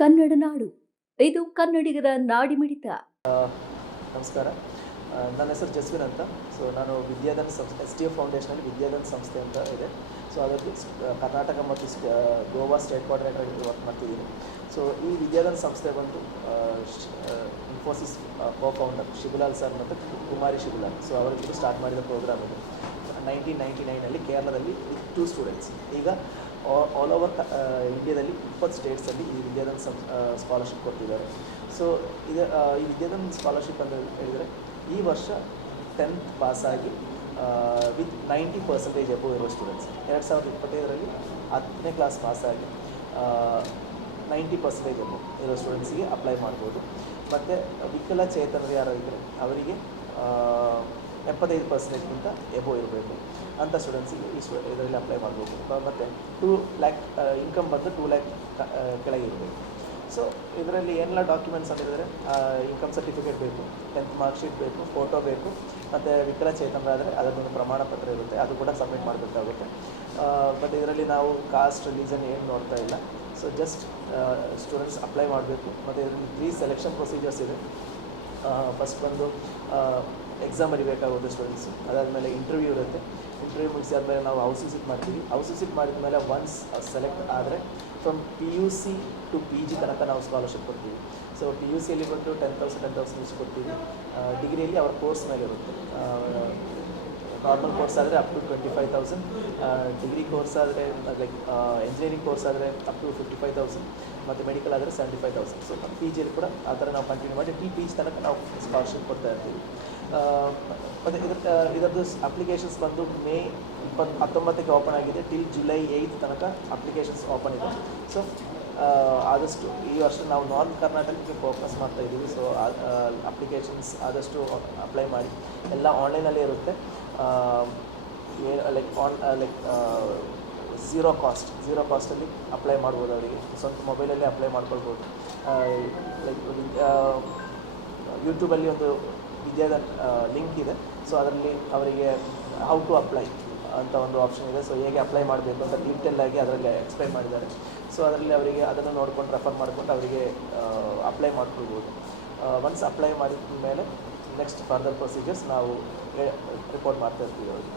ಕನ್ನಡ ನಾಡು ಇದು ಕನ್ನಡಿಗರ ನಾಡಿಮಿಡಿತ. ನಮಸ್ಕಾರ. ನನ್ನ ಹೆಸರು ಜಸ್ವಿನ್ ಅಂತ. ಸೊ ನಾನು ವಿದ್ಯಾಧನ್ STF ಫೌಂಡೇಶನಲ್ಲಿ ವಿದ್ಯಾಧನ್ ಸಂಸ್ಥೆ ಅಂತ ಇದೆ. ಸೊ ಅದರಲ್ಲಿ ಕರ್ನಾಟಕ ಮತ್ತು ಗೋವಾ ಸ್ಟೇಟ್ ಕೋಆರ್ಡಿನೇಟರ್ ಆಗಿ ವರ್ಕ್ ಮಾಡ್ತಿದ್ದೀನಿ. ಸೊ ಈ ವಿದ್ಯಾಧನ್ ಸಂಸ್ಥೆ ಬಂದು ಇನ್ಫೋಸಿಸ್ ಕೋ-ಫೌಂಡರ್ ಶಿಬುಲಾಲ್ ಸರ್ ಮತ್ತು ಕುಮಾರಿ ಶಿಬುಲಾಲ್, ಸೊ ಅವರಿಬ್ಬರು ಸ್ಟಾರ್ಟ್ ಮಾಡಿದ ಪ್ರೋಗ್ರಾಮ್ ಇದು 1999 ಕೇರಳದಲ್ಲಿ ವಿತ್ 2 ಸ್ಟೂಡೆಂಟ್ಸ್. ಈಗ ಆಲ್ ಓವರ್ ಇಂಡಿಯಾದಲ್ಲಿ 20 ಸ್ಟೇಟ್ಸಲ್ಲಿ ಈ ವಿದ್ಯಾಧನ್ ಸ್ಕಾಲರ್ಶಿಪ್ ಕೊಡ್ತಿದ್ದಾರೆ. ಸೊ ಈ ವಿದ್ಯಾಧನ್ ಸ್ಕಾಲರ್ಶಿಪ್ ಅಂತ ಹೇಳಿದರೆ ಈ ವರ್ಷ 10th ಪಾಸಾಗಿ ವಿತ್ 90% ಎಬೋ ಇರೋ ಸ್ಟೂಡೆಂಟ್ಸ್ 2025ರಲ್ಲಿ 10ನೇ ಕ್ಲಾಸ್ ಪಾಸಾಗಿ 90% ಎಬೋ ಇರೋ ಸ್ಟೂಡೆಂಟ್ಸಿಗೆ ಅಪ್ಲೈ ಮಾಡ್ಬೋದು. ಮತ್ತು ವಿಕಲಚೇತನರು ಯಾರು ಇದ್ದರೆ ಅವರಿಗೆ 75%ಗಿಂತ ಎಬೋ ಇರಬೇಕು ಅಂಥ ಸ್ಟೂಡೆಂಟ್ಸಿಗೆ ಇದರಲ್ಲಿ ಅಪ್ಲೈ ಮಾಡಬೇಕು. ಮತ್ತು 2 lakh ಇನ್ಕಮ್ ಬಂದು 2 lakh ಕೆಳಗೆ ಇರಬೇಕು. ಸೊ ಇದರಲ್ಲಿ ಏನೆಲ್ಲ ಡಾಕ್ಯುಮೆಂಟ್ಸ್ ಅಂತಿದ್ರೆ ಇನ್ಕಮ್ ಸರ್ಟಿಫಿಕೇಟ್ ಬೇಕು, 10th ಮಾರ್ಕ್ ಶೀಟ್ ಬೇಕು, ಫೋಟೋ ಬೇಕು, ಮತ್ತು ವಿಕಲಚೇತನರಾದರೆ ಅದರದೊಂದು ಪ್ರಮಾಣ ಪತ್ರ ಇರುತ್ತೆ, ಅದು ಕೂಡ ಸಬ್ಮಿಟ್ ಮಾಡಬೇಕಾಗುತ್ತೆ. ಬಟ್ ಇದರಲ್ಲಿ ನಾವು ಕಾಸ್ಟ್ ರಿಲೀಜನ್ ಏನು ನೋಡ್ತಾ ಇಲ್ಲ. ಸೊ ಜಸ್ಟ್ ಸ್ಟೂಡೆಂಟ್ಸ್ ಅಪ್ಲೈ ಮಾಡಬೇಕು. ಮತ್ತು ಇದರಲ್ಲಿ 3 ಸೆಲೆಕ್ಷನ್ ಪ್ರೊಸೀಜರ್ಸ್ ಇದೆ. ಫಸ್ಟ್ ಬಂದು ಎಕ್ಸಾಮ್ ಬರೀಬೇಕಾಗುತ್ತೆ ಸ್ಟೂಡೆಂಟ್ಸು. ಅದಾದಮೇಲೆ ಇಂಟರ್ವ್ಯೂ ಇರುತ್ತೆ. ಇಂಟರ್ವ್ಯೂ ಮುಗಿಸಾದ್ಮೇಲೆ ನಾವು ಹೌಸ್ ವಿಸಿಟ್ ಮಾಡ್ತೀವಿ. ಹೌಸ್ ವಿಸಿಟ್ ಮಾಡಿದ ಮೇಲೆ ಒನ್ಸ್ ಸೆಲೆಕ್ಟ್ ಆದರೆ ಫ್ರಮ್ PUC ಟು PG ತನಕ ನಾವು ಸ್ಕಾಲರ್ಶಿಪ್ ಕೊಡ್ತೀವಿ. ಸೊ PUCಯಲ್ಲಿ ಬಂದು 10,000 ಇಷ್ಟು ಕೊಡ್ತೀವಿ. ಡಿಗ್ರಿಯಲ್ಲಿ ಅವರ ಕೋರ್ಸ್ ಮೇಲೆ ಇರುತ್ತೆ. ನಾರ್ಮಲ್ ಕೋರ್ಸ್ ಆದರೆ ಅಪ್ ಟು 25,000, ಡಿಗ್ರಿ ಕೋರ್ಸ್ ಆದರೆ ಲೈಕ್ ಇಂಜಿನಿಯರಿಂಗ್ ಕೋರ್ಸ್ ಆದರೆ ಅಪ್ ಟು 55,000, ಮತ್ತು ಮೆಡಿಕಲ್ ಆದರೆ 75,000. ಸೊ PGಯಲ್ಲಿ ಕೂಡ ಆ ಥರ ನಾವು ಕಂಟಿನ್ಯೂ ಮಾಡಿ PG ತನಕ ನಾವು ಸ್ಕಾಲರ್ಶಿಪ್ ಕೊಡ್ತಾ ಇರ್ತೀವಿ. ಮತ್ತು ಇದರದ್ದು ಅಪ್ಲಿಕೇಶನ್ಸ್ ಬಂದು ಮೇ 19ಕ್ಕೆ ಓಪನ್ ಆಗಿದೆ. ಟಿಲ್ ಜುಲೈ 8 ತನಕ ಅಪ್ಲಿಕೇಶನ್ಸ್ ಓಪನ್ ಇದೆ. ಸೊ ಆದಷ್ಟು ಈ ವರ್ಷ ನಾವು ನಾರ್ತ್ ಕರ್ನಾಟಕಕ್ಕೆ ಫೋಕಸ್ ಮಾಡ್ತಾ ಇದ್ದೀವಿ. ಸೊ ಅಪ್ಲಿಕೇಶನ್ಸ್ ಆದಷ್ಟು ಅಪ್ಲೈ ಮಾಡಿ. ಎಲ್ಲ ಆನ್ಲೈನಲ್ಲೇ ಇರುತ್ತೆ. ಲೈಕ್ ಝೀರೋ ಕಾಸ್ಟಲ್ಲಿ ಅಪ್ಲೈ ಮಾಡ್ಬೋದು. ಅವರಿಗೆ ಸ್ವಂತ ಮೊಬೈಲಲ್ಲೇ ಅಪ್ಲೈ ಮಾಡ್ಕೊಳ್ಬೋದು. ಲೈಕ್ ಯೂಟ್ಯೂಬಲ್ಲಿ ಒಂದು ವಿದ್ಯಾಧನ್ ಲಿಂಕ್ ಇದೆ. ಸೊ ಅದರಲ್ಲಿ ಅವರಿಗೆ ಹೌ ಟು ಅಪ್ಲೈ ಅಂತ ಒಂದು ಆಪ್ಷನ್ ಇದೆ. ಸೊ ಹೇಗೆ ಅಪ್ಲೈ ಮಾಡಬೇಕು ಅಂತ ಡೀಟೇಲಾಗಿ ಅದರಲ್ಲಿ ಎಕ್ಸ್ಪ್ಲೈನ್ ಮಾಡಿದ್ದಾರೆ. ಸೊ ಅದರಲ್ಲಿ ಅವರಿಗೆ ಅದನ್ನು ನೋಡ್ಕೊಂಡು ರೆಫರ್ ಮಾಡಿಕೊಂಡು ಅವರಿಗೆ ಅಪ್ಲೈ ಮಾಡ್ಕೊಳ್ಬೋದು. ಒನ್ಸ್ ಅಪ್ಲೈ ಮಾಡಿದ ಮೇಲೆ ನೆಕ್ಸ್ಟ್ ಫರ್ದರ್ ಪ್ರೊಸೀಜರ್ಸ್ ನಾವು ರಿಪೋರ್ಟ್ ಮಾಡ್ತಾ ಇರ್ತೀವಿ ಅವರಿಗೆ.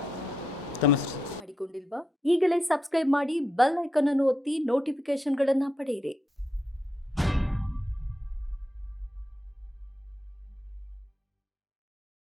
ಮಾಡಿಕೊಂಡಿಲ್ವಾ? ಈಗಲೇ ಸಬ್ಸ್ಕ್ರೈಬ್ ಮಾಡಿ, ಬೆಲ್ ಐಕಾನ್ ಅನ್ನು ಒತ್ತಿ ನೋಟಿಫಿಕೇಶನ್ಗಳನ್ನು ಪಡೆಯಿರಿ.